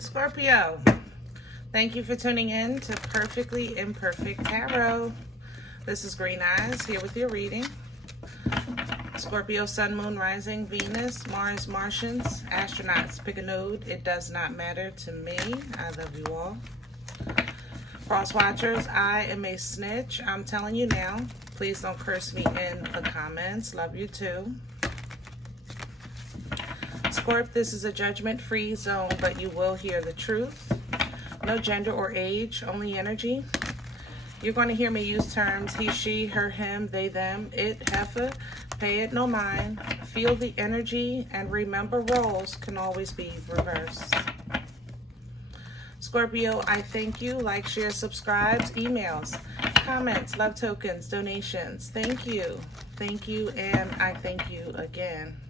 Scorpio, thank you for tuning in to Perfectly Imperfect Tarot. This is Green Eyes here with your reading. Scorpio, Sun, Moon, Rising, Venus, Mars, Martians, astronauts, pick a node. It does not matter to me. I love you all. Cross watchers, I am a snitch. I'm telling you now. Please don't curse me in the comments. Love you too. Scorp, this is a judgment-free zone, but you will hear the truth. No gender or age, only energy. You're going to hear me use terms he, she, her, him, they, them, it, heifer. Pay it no mind. Feel the energy and remember roles can always be reversed. Scorpio, I thank you. Like, share, subscribes, emails, comments, love tokens, donations. Thank you. Thank you, and I thank you again.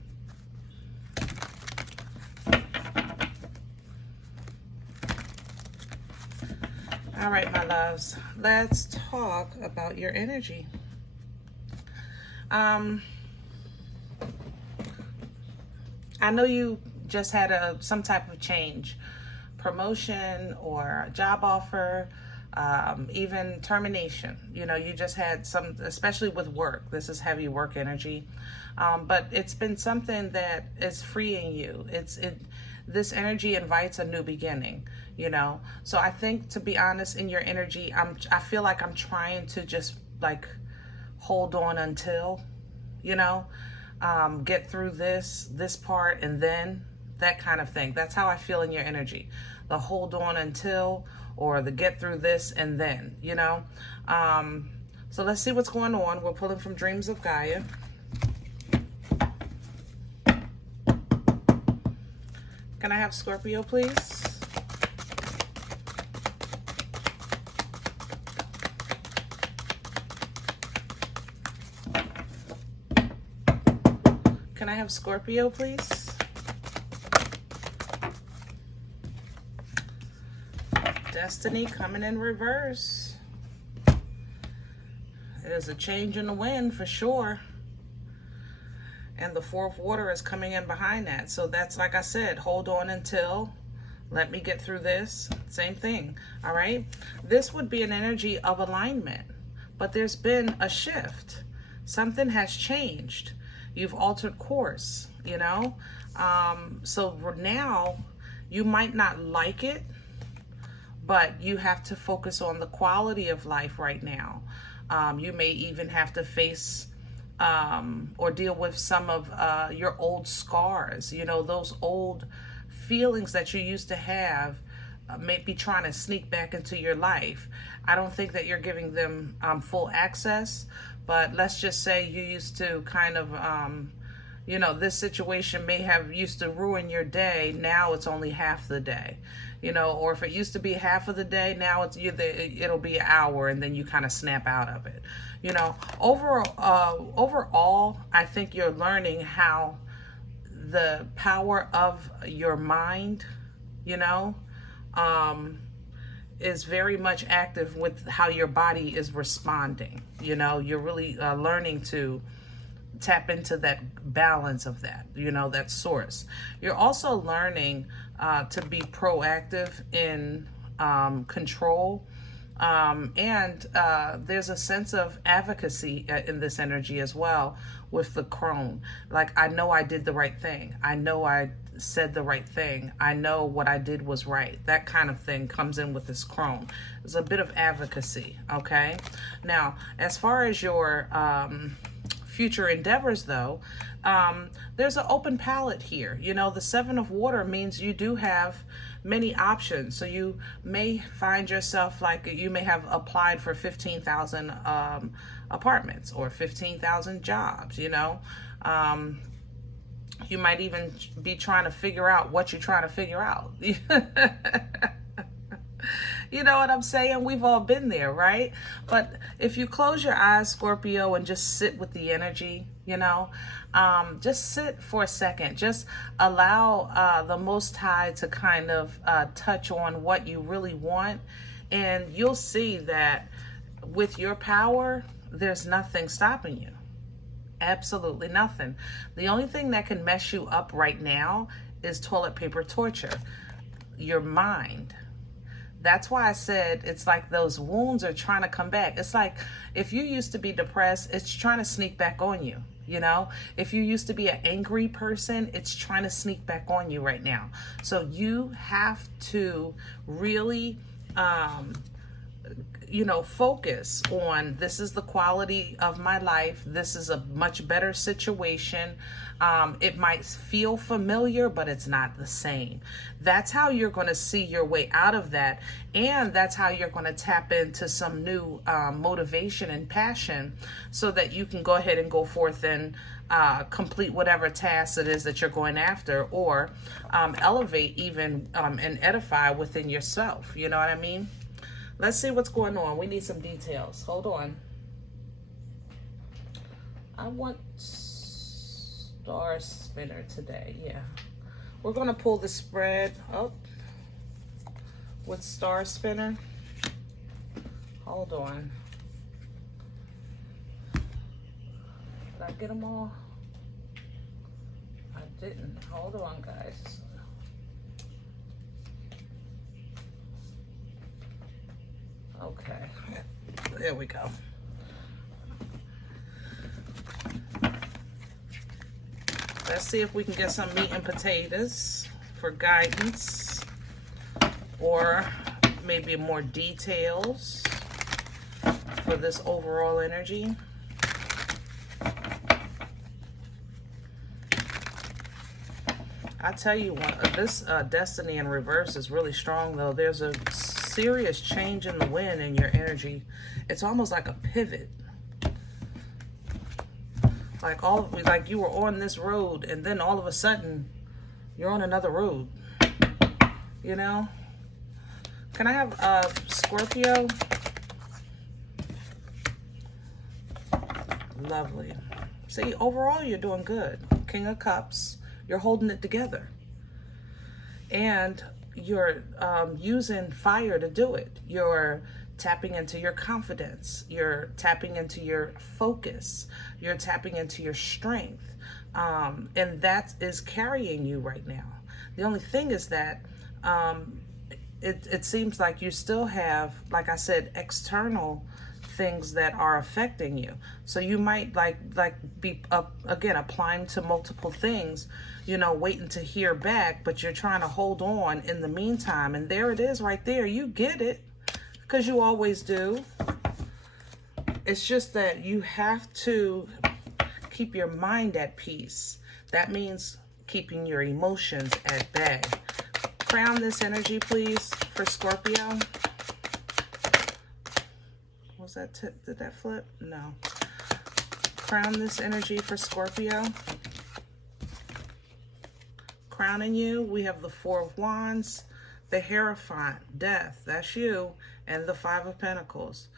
All right, my loves, let's talk about your energy. I know you just had some type of change, promotion or a job offer, even termination. You know, you just had some, especially with work. This is heavy work energy, but it's been something that is freeing you. This energy invites a new beginning, you know? So I think, to be honest, in your energy, I feel like I'm trying to just like hold on until, you know, get through this part and then that kind of thing. That's how I feel in your energy. The hold on until, or the get through this and then, you know? So let's see what's going on. We're pulling from Dreams of Gaia. Can I have Scorpio, please? Can I have Scorpio, please? Destiny coming in reverse. There's a change in the wind for sure. And the fourth water is coming in behind that. So that's, like I said, hold on until, let me get through this. Same thing, all right? This would be an energy of alignment, but there's been a shift. Something has changed. You've altered course, you know? So now you might not like it, but you have to focus on the quality of life right now. You may even have to face or deal with some of your old scars, you know, those old feelings that you used to have may be trying to sneak back into your life. I don't think that you're giving them full access, but let's just say you used to kind of, you know, this situation may have used to ruin your day. Now it's only half the day, you know, or if it used to be half of the day, now it'll be an hour and then you kind of snap out of it. You know, overall, I think you're learning how the power of your mind, you know, is very much active with how your body is responding. You know, you're really learning to tap into that balance of that, you know, that source. You're also learning to be proactive in control. And there's a sense of advocacy in this energy as well with the crone. Like, I know I did the right thing. I know I said the right thing. I know what I did was right. That kind of thing comes in with this crone. There's a bit of advocacy, okay? Now, as far as your future endeavors, though, there's an open palette here. You know, the Seven of Water means you do have many options. So you may find yourself like you may have applied for 15,000 apartments or 15,000 jobs, you know. You might even be trying to figure out what you're trying to figure out. You know what I'm saying? We've all been there, right? But if you close your eyes, Scorpio, and just sit with the energy, you know, just sit for a second. Just allow the Most High to kind of touch on what you really want. And you'll see that with your power, there's nothing stopping you. Absolutely nothing. The only thing that can mess you up right now is toilet paper torture. your mind. That's why I said it's like those wounds are trying to come back. It's like if you used to be depressed, it's trying to sneak back on you. You know, if you used to be an angry person, it's trying to sneak back on you right now. So you have to really, you know, focus on, this is the quality of my life. This is a much better situation. It might feel familiar, but it's not the same. That's how you're going to see your way out of that. And that's how you're going to tap into some new motivation and passion so that you can go ahead and go forth and complete whatever task it is that you're going after, or elevate even and edify within yourself. You know what I mean? Let's see what's going on. We need some details. Hold on. I want star spinner today. Yeah. We're going to pull the spread up with star spinner. Hold on. Did I get them all? I didn't. Hold on, guys. Okay, there we go. Let's see if we can get some meat and potatoes for guidance, or maybe more details for this overall energy. I tell you what, this destiny in reverse is really strong though. There's a serious change in the wind in your energy. It's almost like a pivot. Like you were on this road and then all of a sudden you're on another road. You know? Can I have Scorpio? Lovely. See, overall you're doing good. King of Cups. You're holding it together. And you're using fire to do it. You're tapping into your confidence. You're tapping into your focus. You're tapping into your strength. And that is carrying you right now. The only thing is that it seems like you still have, like I said, external things that are affecting you. So you might be again applying to multiple things, you know, waiting to hear back, but you're trying to hold on in the meantime. And there it is right there. You get it, because you always do. It's just that you have to keep your mind at peace. That means keeping your emotions at bay. Crown this energy, please, for Scorpio. Was that tip? Did that flip? No. Crown this energy for Scorpio. Crowning you, we have the Four of Wands, the Hierophant, Death, that's you, and the Five of Pentacles.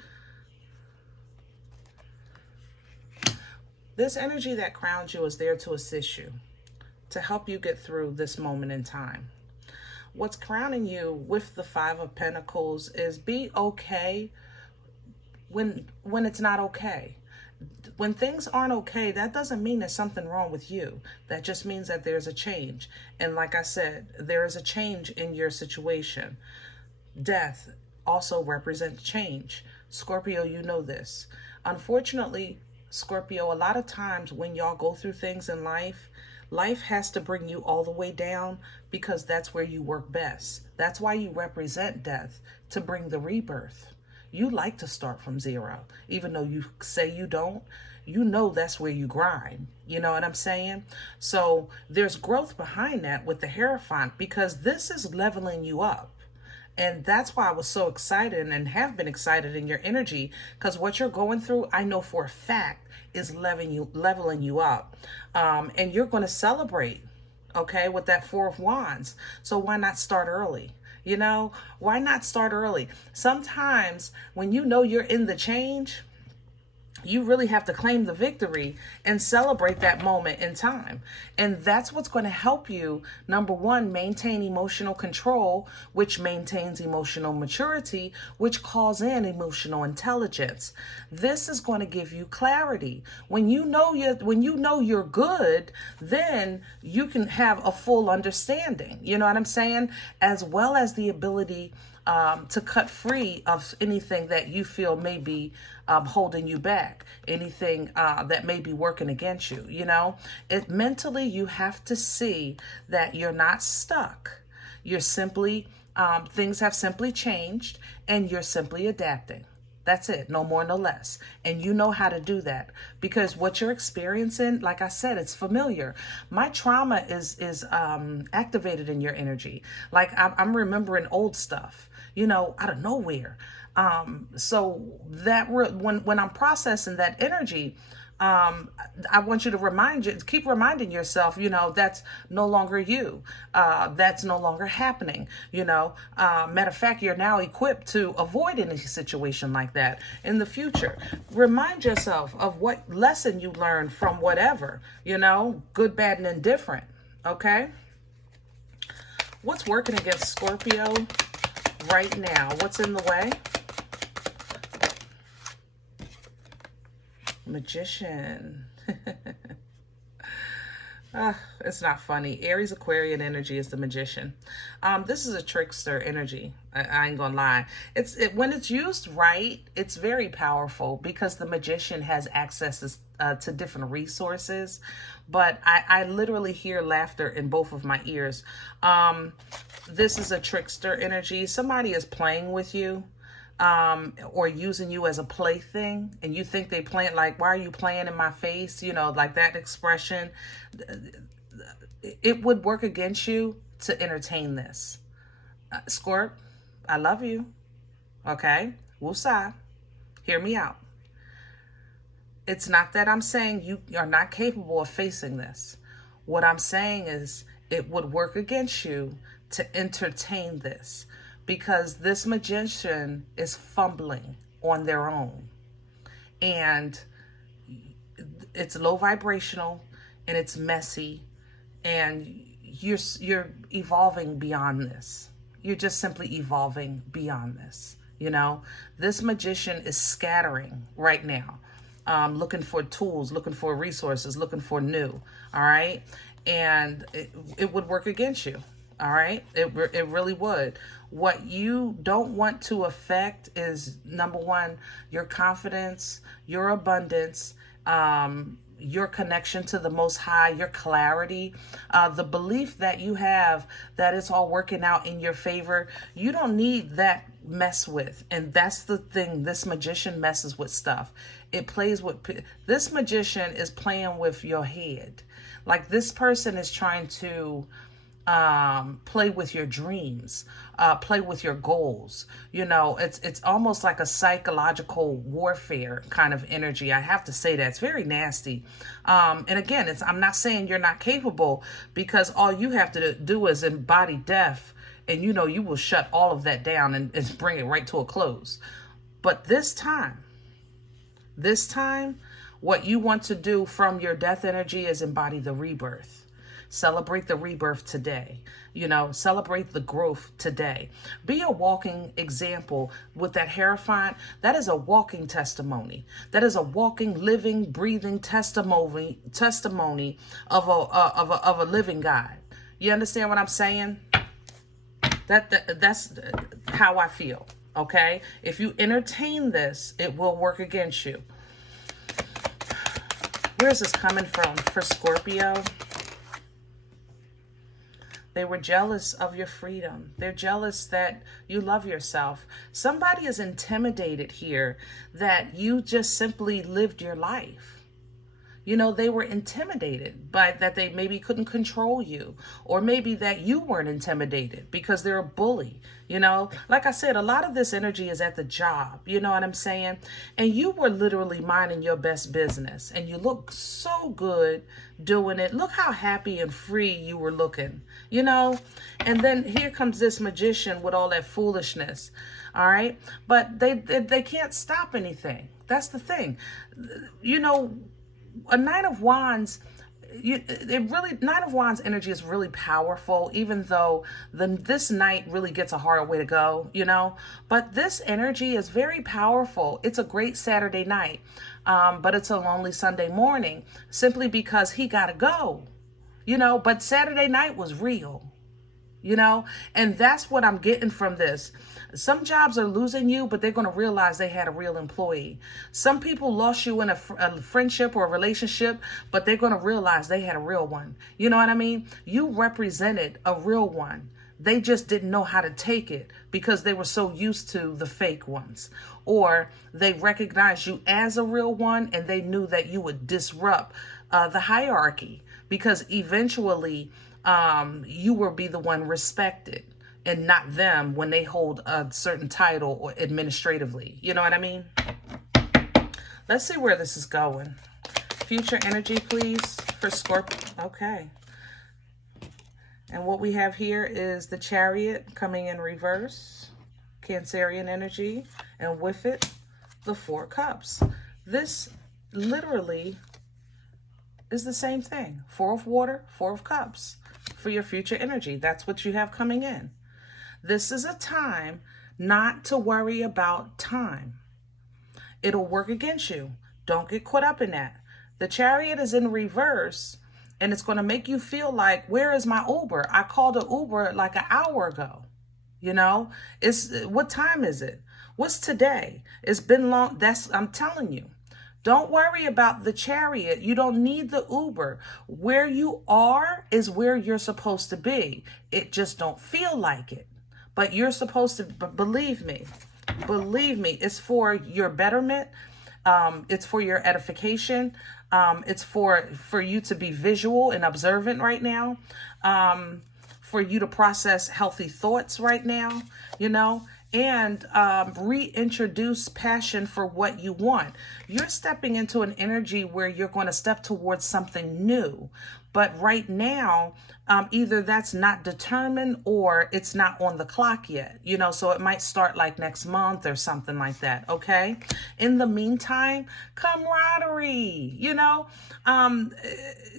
This energy that crowns you is there to assist you, to help you get through this moment in time. What's crowning you with the Five of Pentacles is be okay when it's not okay. When things aren't okay, that doesn't mean there's something wrong with you. That just means that there's a change. And like I said, there is a change in your situation. Death also represents change. Scorpio, you know this. Unfortunately, Scorpio, a lot of times when y'all go through things in life, life has to bring you all the way down, because that's where you work best. That's why you represent death, to bring the rebirth. You like to start from zero, even though you say you don't. You know that's where you grind. You know what I'm saying? So there's growth behind that with the Hierophant, because this is leveling you up. And that's why I was so excited and have been excited in your energy, because what you're going through, I know for a fact, is leveling you up. And you're going to celebrate, okay, with that Four of Wands. So why not start early? You know, why not start early? Sometimes when you know you're in the change, You really have to claim the victory and celebrate that moment in time. And that's what's going to help you, number one, maintain emotional control, which maintains emotional maturity, which calls in emotional intelligence. This is going to give you clarity. When you know you're good, then you can have a full understanding. You know what I'm saying? As well as the ability to cut free of anything that you feel may be holding you back, anything that may be working against you. You know, mentally, you have to see that you're not stuck. You're simply, things have simply changed and you're simply adapting. That's it. No more, no less. And you know how to do that because what you're experiencing, like I said, it's familiar. My trauma is activated in your energy. Like I'm remembering old stuff, you know, out of nowhere. So that when I'm processing that energy, I want you to keep reminding yourself, you know, that's no longer you. That's no longer happening. You know, matter of fact, you're now equipped to avoid any situation like that in the future. Remind yourself of what lesson you learned from whatever, you know, good, bad, and indifferent. Okay. What's working against Scorpio right now? What's in the way? Magician. It's not funny. Aries Aquarian energy is the magician. This is a trickster energy. I ain't gonna lie. When it's used right, it's very powerful because the magician has access to different resources. But I literally hear laughter in both of my ears. This is a trickster energy. Somebody is playing with you. Or using you as a plaything, and you think they playing like, why are you playing in my face? You know, like that expression. It would work against you to entertain this. Scorp, I love you. Okay? Woosah. Hear me out. It's not that I'm saying you are not capable of facing this. What I'm saying is it would work against you to entertain this. Because this magician is fumbling on their own. And it's low vibrational and it's messy. And you're evolving beyond this. You're just simply evolving beyond this. You know, this magician is scattering right now. Looking for tools, looking for resources, looking for new. All right. And it would work against you. All right. It really would. What you don't want to affect is, number one, your confidence, your abundance, your connection to the Most High, your clarity, the belief that you have that it's all working out in your favor. You don't need that mess with. And that's the thing. This magician messes with stuff. It plays with, this magician is playing with your head. Like this person is trying to play with your dreams, play with your goals. You know, it's almost like a psychological warfare kind of energy. I have to say that it's very nasty. And again, I'm not saying you're not capable, because all you have to do is embody death, and you know you will shut all of that down and bring it right to a close. But this time, what you want to do from your death energy is embody the rebirth. Celebrate the rebirth today. You know, celebrate the growth today. Be a walking example with that Hierophant. That is a walking testimony. That is a walking, living, breathing testimony of a living God. You understand what I'm saying? That's how I feel. Okay? If you entertain this, it will work against you. Where is this coming from for Scorpio? They were jealous of your freedom. They're jealous that you love yourself. Somebody is intimidated here that you just simply lived your life. You know, they were intimidated by that they maybe couldn't control you, or maybe that you weren't intimidated because they're a bully. You know, like I said, a lot of this energy is at the job. You know what I'm saying? And you were literally minding your best business, and you look so good doing it. Look how happy and free you were looking, you know? And then here comes this magician with all that foolishness. All right. But they can't stop anything. That's the thing. You know, a Knight of Wands, Knight of Wands energy is really powerful, even though this night really gets a hard way to go, you know, but this energy is very powerful. It's a great Saturday night, but it's a lonely Sunday morning simply because he got to go, you know, but Saturday night was real, you know, and that's what I'm getting from this. Some jobs are losing you, but they're going to realize they had a real employee. Some people lost you in a friendship or a relationship, but they're going to realize they had a real one. You know what I mean? You represented a real one. They just didn't know how to take it because they were so used to the fake ones. Or they recognized you as a real one and they knew that you would disrupt the hierarchy because eventually you will be the one respected, and not them when they hold a certain title or administratively. You know what I mean? Let's see where this is going. Future energy, please, for Scorpio. Okay. And what we have here is the Chariot coming in reverse, Cancerian energy, and with it, the Four Cups. This literally is the same thing. Four of water, Four of Cups for your future energy. That's what you have coming in. This is a time not to worry about time. It'll work against you. Don't get caught up in that. The Chariot is in reverse, and it's going to make you feel like, where is my Uber? I called an Uber like an hour ago. You know, what time is it? What's today? It's been long. I'm telling you. Don't worry about the Chariot. You don't need the Uber. Where you are is where you're supposed to be. It just don't feel like it. But you're supposed to, believe me, it's for your betterment. It's for your edification. It's for you to be visual and observant right now. For you to process healthy thoughts right now, you know, and reintroduce passion for what you want. You're stepping into an energy where you're going to step towards something new. But right now, either that's not determined or it's not on the clock yet, you know, so it might start like next month or something like that, okay? In the meantime, camaraderie, you know,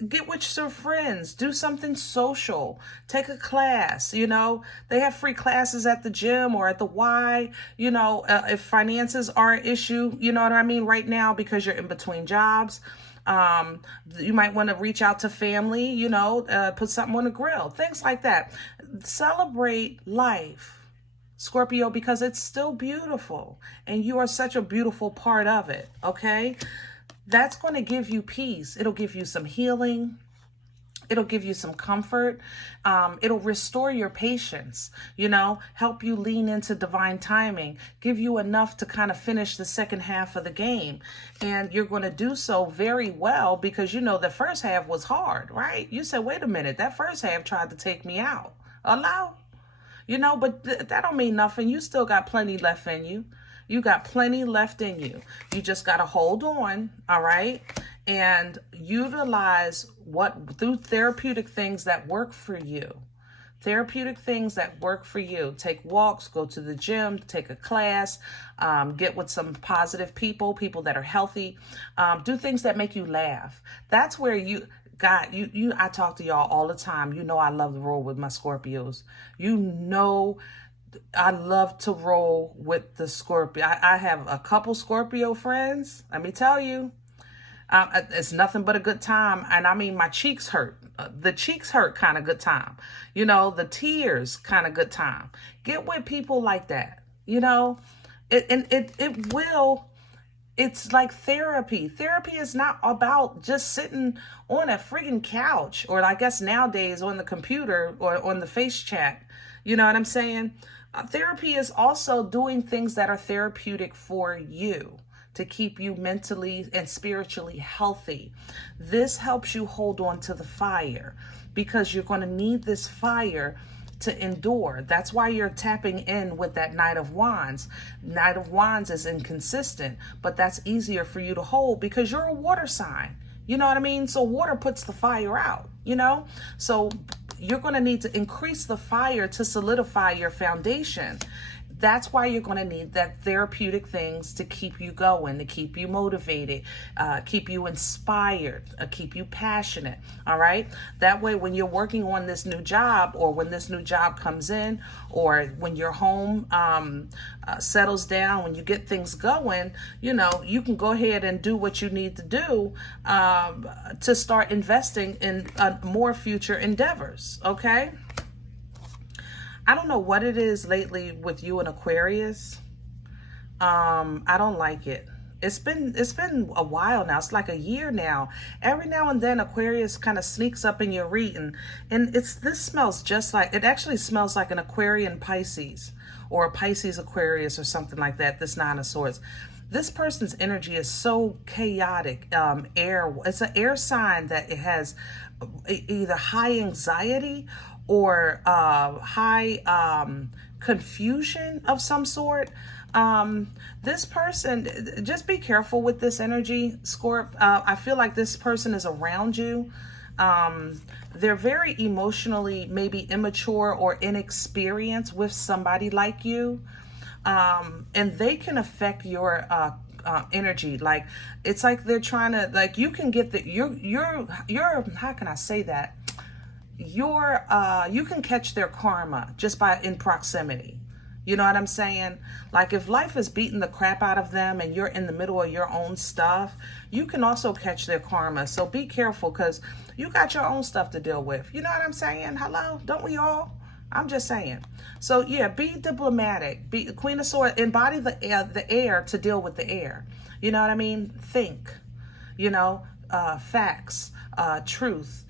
get with your friends, do something social, take a class, you know, they have free classes at the gym or at the Y, you know, if finances are an issue, you know what I mean, right now because you're in between jobs. You might want to reach out to family, you know, put something on the grill, things like that. Celebrate life, Scorpio, because it's still beautiful and you are such a beautiful part of it. Okay. That's going to give you peace. It'll give you some healing. It'll give you some comfort. It'll restore your patience, you know, help you lean into divine timing, give you enough to kind of finish the second half of the game. And you're going to do so very well because, you know, the first half was hard, right? You said, wait a minute, that first half tried to take me out. Allow, you know, but that don't mean nothing. You still got plenty left in you. You got plenty left in you. You just got to hold on, all right? And utilize through therapeutic things that work for you. Therapeutic things that work for you. Take walks, go to the gym, take a class, get with some positive people that are healthy. Do things that make you laugh. That's where I talk to y'all all the time. You know I love to roll with my Scorpios. You know I love to roll with the Scorpio. I have a couple Scorpio friends. Let me tell you. It's nothing but a good time. And I mean, my cheeks hurt. The cheeks hurt kind of good time. You know, the tears kind of good time. Get with people like that. You know, it's like therapy. Therapy is not about just sitting on a friggin' couch or I guess nowadays on the computer or on the face chat. You know what I'm saying? Therapy is also doing things that are therapeutic for you, to keep you mentally and spiritually healthy. This helps you hold on to the fire because you're going to need this fire to endure. That's why you're tapping in with that Knight of Wands. Knight of Wands is inconsistent, but that's easier for you to hold because you're a water sign. You know what I mean? So water puts the fire out, you know? So you're going to need to increase the fire to solidify your foundation. That's why you're going to need that therapeutic things to keep you going, to keep you motivated, keep you inspired, keep you passionate. All right. That way, when you're working on this new job, or when this new job comes in, or when your home settles down, when you get things going, you know, you can go ahead and do what you need to do to start investing in more future endeavors. Okay. I don't know what it is lately with you and Aquarius. I don't like it. It's been a while now. It's like a year now. Every now and then Aquarius kind of sneaks up in your reading, and this smells just like, it actually smells like an Aquarian Pisces, or a Pisces Aquarius, or something like that. This Nine of Swords. This person's energy is so chaotic. Air. It's an air sign that it has either high anxiety or high confusion of some sort. This person, just be careful with this energy, Scorp. I feel like this person is around you. They're very emotionally maybe immature or inexperienced with somebody like you. And they can affect your energy. Like, it's like they're trying to, like, you can get the, you're how can I say that? You can catch their karma just by in proximity. You know what I'm saying? Like, if life is beating the crap out of them and you're in the middle of your own stuff, you can also catch their karma. So be careful, because you got your own stuff to deal with. You know what I'm saying? Hello? Don't we all? I'm just saying. So yeah, be diplomatic. Be Queen of Swords. Embody the air to deal with the air. You know what I mean? Think. You know, facts, truth.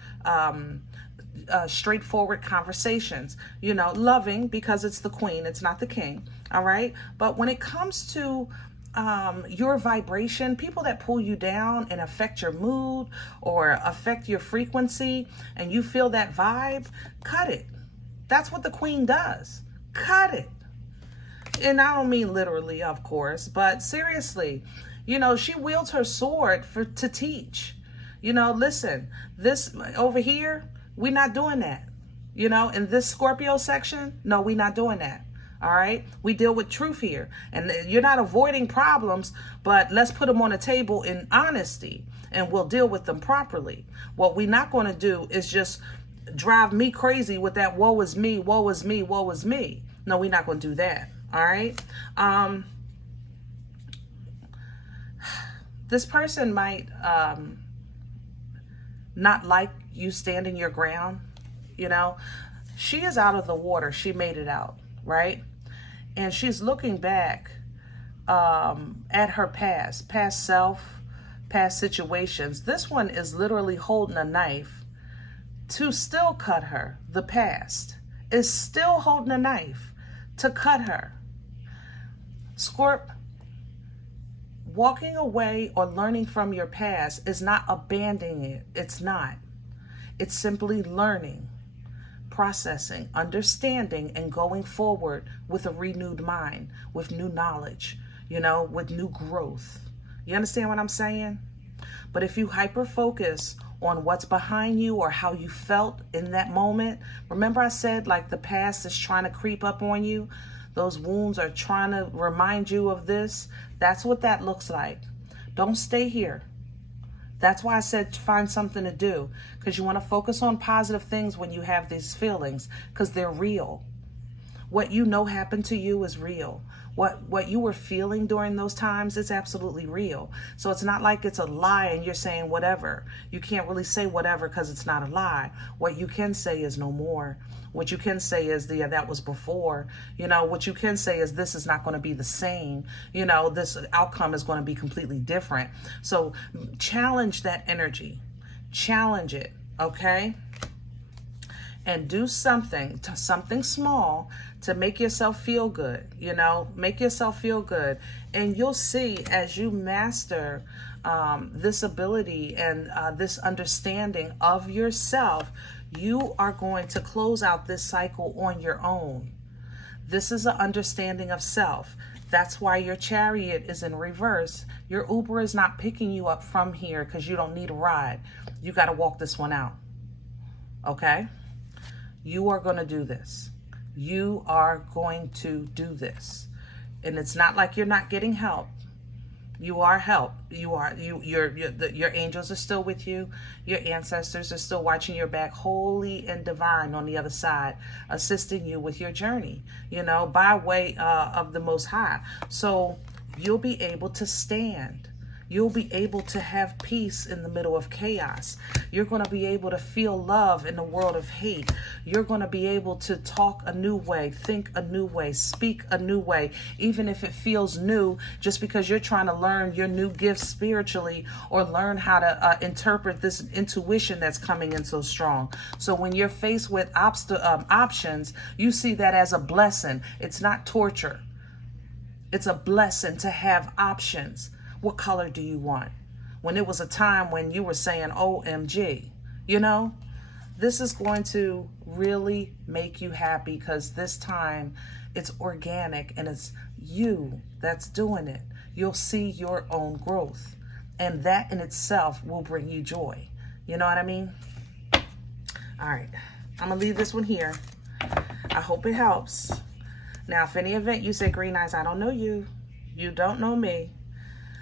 Straightforward conversations, you know, loving, because it's the queen, it's not the king. All right. But when it comes to your vibration, people that pull you down and affect your mood or affect your frequency, and you feel that vibe, cut it. That's what the queen does. Cut it. And I don't mean literally, of course, but seriously, you know, she wields her sword to teach. You know, listen, this over here, we're not doing that. You know, in this Scorpio section, no, we're not doing that. All right. We deal with truth here, and you're not avoiding problems, but let's put them on the table in honesty, and we'll deal with them properly. What we're not going to do is just drive me crazy with that woe is me, woe is me, woe is me. No, we're not going to do that. All right. This person might not like you standing your ground. You know, she is out of the water. She made it out, right? And she's looking back at her past self, past situations. This one is literally holding a knife to still cut her. The past is still holding a knife to cut her. Scorp, walking away or learning from your past is not abandoning it. It's not. It's simply learning, processing, understanding, and going forward with a renewed mind, with new knowledge, you know, with new growth. You understand what I'm saying? But if you hyper focus on what's behind you or how you felt in that moment, remember I said, like, the past is trying to creep up on you. Those wounds are trying to remind you of this. That's what that looks like. Don't stay here. That's why I said find something to do, because you want to focus on positive things when you have these feelings, because they're real. What you know happened to you is real. What you were feeling during those times is absolutely real. So it's not like it's a lie and you're saying whatever. You can't really say whatever because it's not a lie. What you can say is no more. What you can say is that was before. You know, what you can say is this is not going to be the same. You know, this outcome is going to be completely different. So challenge that energy. Challenge it, okay? And do something small to make yourself feel good, you know, make yourself feel good. And you'll see, as you master this ability and this understanding of yourself, you are going to close out this cycle on your own. This is an understanding of self. That's why your Chariot is in reverse. Your Uber is not picking you up from here because you don't need a ride. You got to walk this one out. Okay? You are going to do this. You are going to do this. And it's not like you're not getting help. You are help. Your angels are still with you. Your ancestors are still watching your back, holy and divine on the other side, assisting you with your journey, by way of the Most High. So you'll be able to stand. You'll be able to have peace in the middle of chaos. You're going to be able to feel love in a world of hate. You're going to be able to talk a new way, think a new way, speak a new way, even if it feels new, just because you're trying to learn your new gifts spiritually or learn how to interpret this intuition that's coming in so strong. So when you're faced with options, you see that as a blessing. It's not torture. It's a blessing to have options. What color do you want? When it was a time when you were saying, OMG, this is going to really make you happy, because this time it's organic and it's you that's doing it. You'll see your own growth, and that in itself will bring you joy. You know what I mean? All right, I'm gonna leave this one here. I hope it helps. Now, if any event you say, Green Eyes, I don't know you, you don't know me,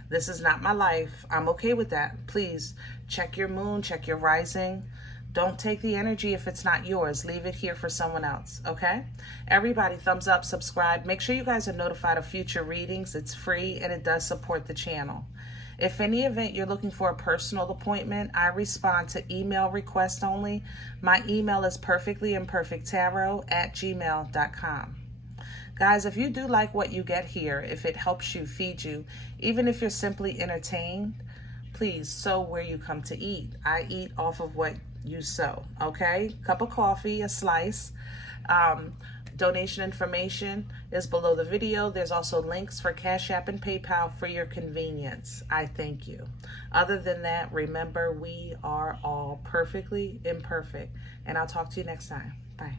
this is not my life, I'm okay with that. Please check your moon, check your rising. Don't take the energy if it's not yours. Leave it here for someone else, okay? Everybody, thumbs up, subscribe. Make sure you guys are notified of future readings. It's free and it does support the channel. If any event you're looking for a personal appointment, I respond to email requests only. My email is perfectlyimperfecttarot@gmail.com. Guys, if you do like what you get here, if it helps you, feed you, even if you're simply entertained, please sow where you come to eat. I eat off of what you sow, okay? Cup of coffee, a slice. Donation information is below the video. There's also links for CashApp and PayPal for your convenience. I thank you. Other than that, remember, we are all perfectly imperfect. And I'll talk to you next time. Bye.